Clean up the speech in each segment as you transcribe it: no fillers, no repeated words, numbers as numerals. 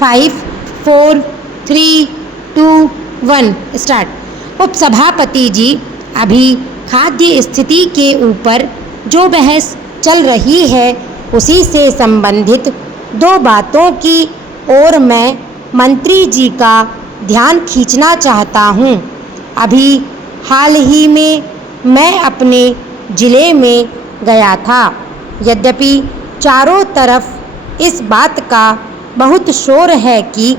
5, 4, 3, 2, 1 start. उपसभापति जी, अभी खाद्य स्थिति के ऊपर जो बहस चल रही है उसी से संबंधित दो बातों की ओर मैं मंत्री जी का ध्यान खींचना चाहता हूँ। अभी हाल ही में मैं अपने ज़िले में गया था। यद्यपि चारों तरफ इस बात का बहुत शोर है कि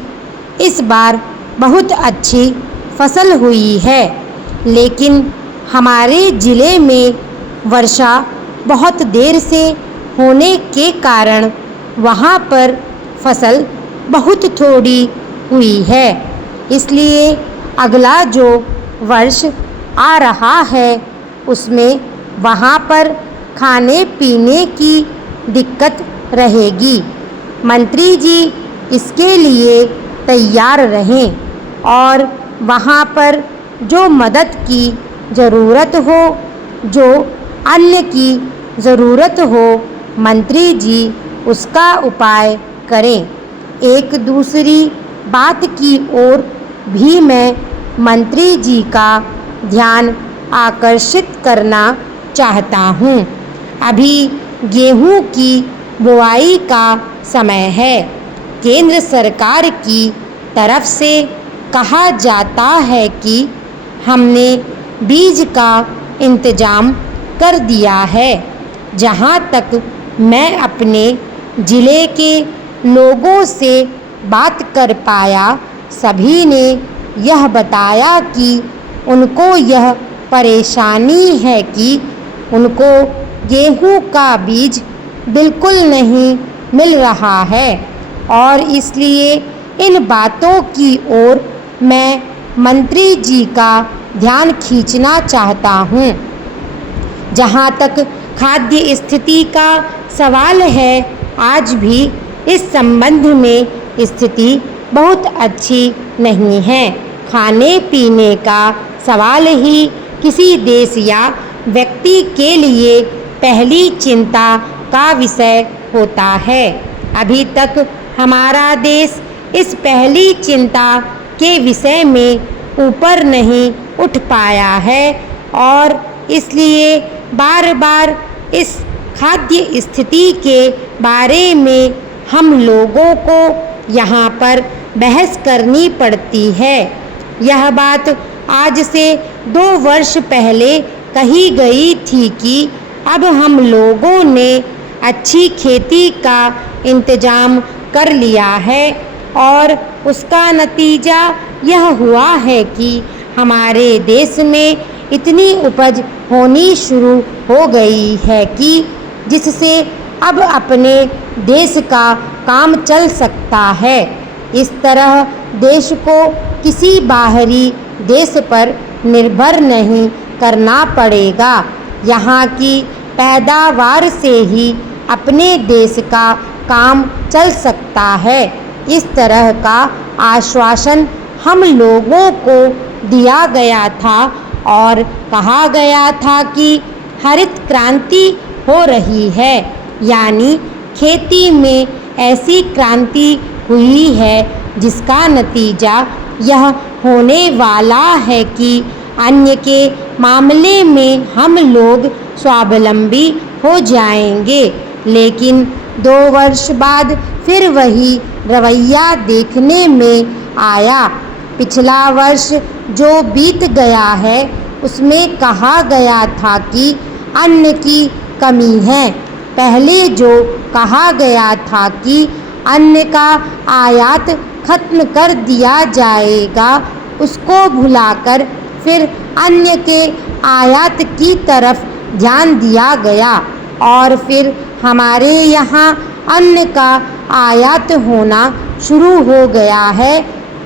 इस बार बहुत अच्छी फसल हुई है, लेकिन हमारे ज़िले में वर्षा बहुत देर से होने के कारण वहाँ पर फसल बहुत थोड़ी हुई है। इसलिए अगला जो वर्ष आ रहा है उसमें वहाँ पर खाने पीने की दिक्कत रहेगी। मंत्री जी इसके लिए तैयार रहें और वहाँ पर जो मदद की ज़रूरत हो, जो अन्न की ज़रूरत हो, मंत्री जी उसका उपाय करें। एक दूसरी बात की ओर भी मैं मंत्री जी का ध्यान आकर्षित करना चाहता हूँ। अभी गेहूँ की बुआई का समय है। केंद्र सरकार की तरफ से कहा जाता है कि हमने बीज का इंतज़ाम कर दिया है। जहाँ तक मैं अपने ज़िले के लोगों से बात कर पाया, सभी ने यह बताया कि उनको यह परेशानी है कि उनको गेहूं का बीज बिल्कुल नहीं मिल रहा है और इसलिए इन बातों की ओर मैं मंत्री जी का ध्यान खींचना चाहता हूँ। जहाँ तक खाद्य स्थिति का सवाल है, आज भी इस संबंध में स्थिति बहुत अच्छी नहीं है। खाने पीने का सवाल ही किसी देश या व्यक्ति के लिए पहली चिंता का विषय होता है। अभी तक हमारा देश इस पहली चिंता के विषय में ऊपर नहीं उठ पाया है और इसलिए बार बार इस खाद्य स्थिति के बारे में हम लोगों को यहाँ पर बहस करनी पड़ती है। यह बात आज से 2 वर्ष पहले कही गई थी कि अब हम लोगों ने अच्छी खेती का इंतज़ाम कर लिया है और उसका नतीजा यह हुआ है कि हमारे देश में इतनी उपज होनी शुरू हो गई है कि जिससे अब अपने देश का काम चल सकता है। इस तरह देश को किसी बाहरी देश पर निर्भर नहीं करना पड़ेगा। यहाँ की पैदावार से ही अपने देश का काम चल सकता है। इस तरह का आश्वासन हम लोगों को दिया गया था और कहा गया था कि हरित क्रांति हो रही है, यानी खेती में ऐसी क्रांति हुई है जिसका नतीजा यह होने वाला है कि अन्न के मामले में हम लोग स्वावलंबी हो जाएंगे। लेकिन 2 वर्ष बाद फिर वही रवैया देखने में आया। पिछला वर्ष जो बीत गया है उसमें कहा गया था कि अन्न की कमी है। पहले जो कहा गया था कि अन्न का आयात खत्म कर दिया जाएगा, उसको भुलाकर फिर अन्न के आयात की तरफ ध्यान दिया गया और फिर हमारे यहाँ अन्न का आयात होना शुरू हो गया है।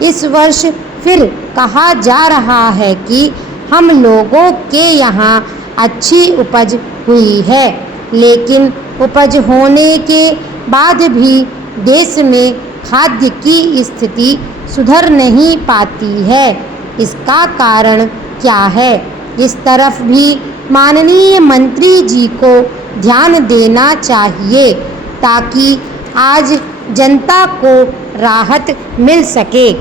इस वर्ष फिर कहा जा रहा है कि हम लोगों के यहाँ अच्छी उपज हुई है, लेकिन उपज होने के बाद भी देश में खाद्य की स्थिति सुधर नहीं पाती है। इसका कारण क्या है? इस तरफ भी माननीय मंत्री जी को ध्यान देना चाहिए ताकि आज जनता को राहत मिल सके।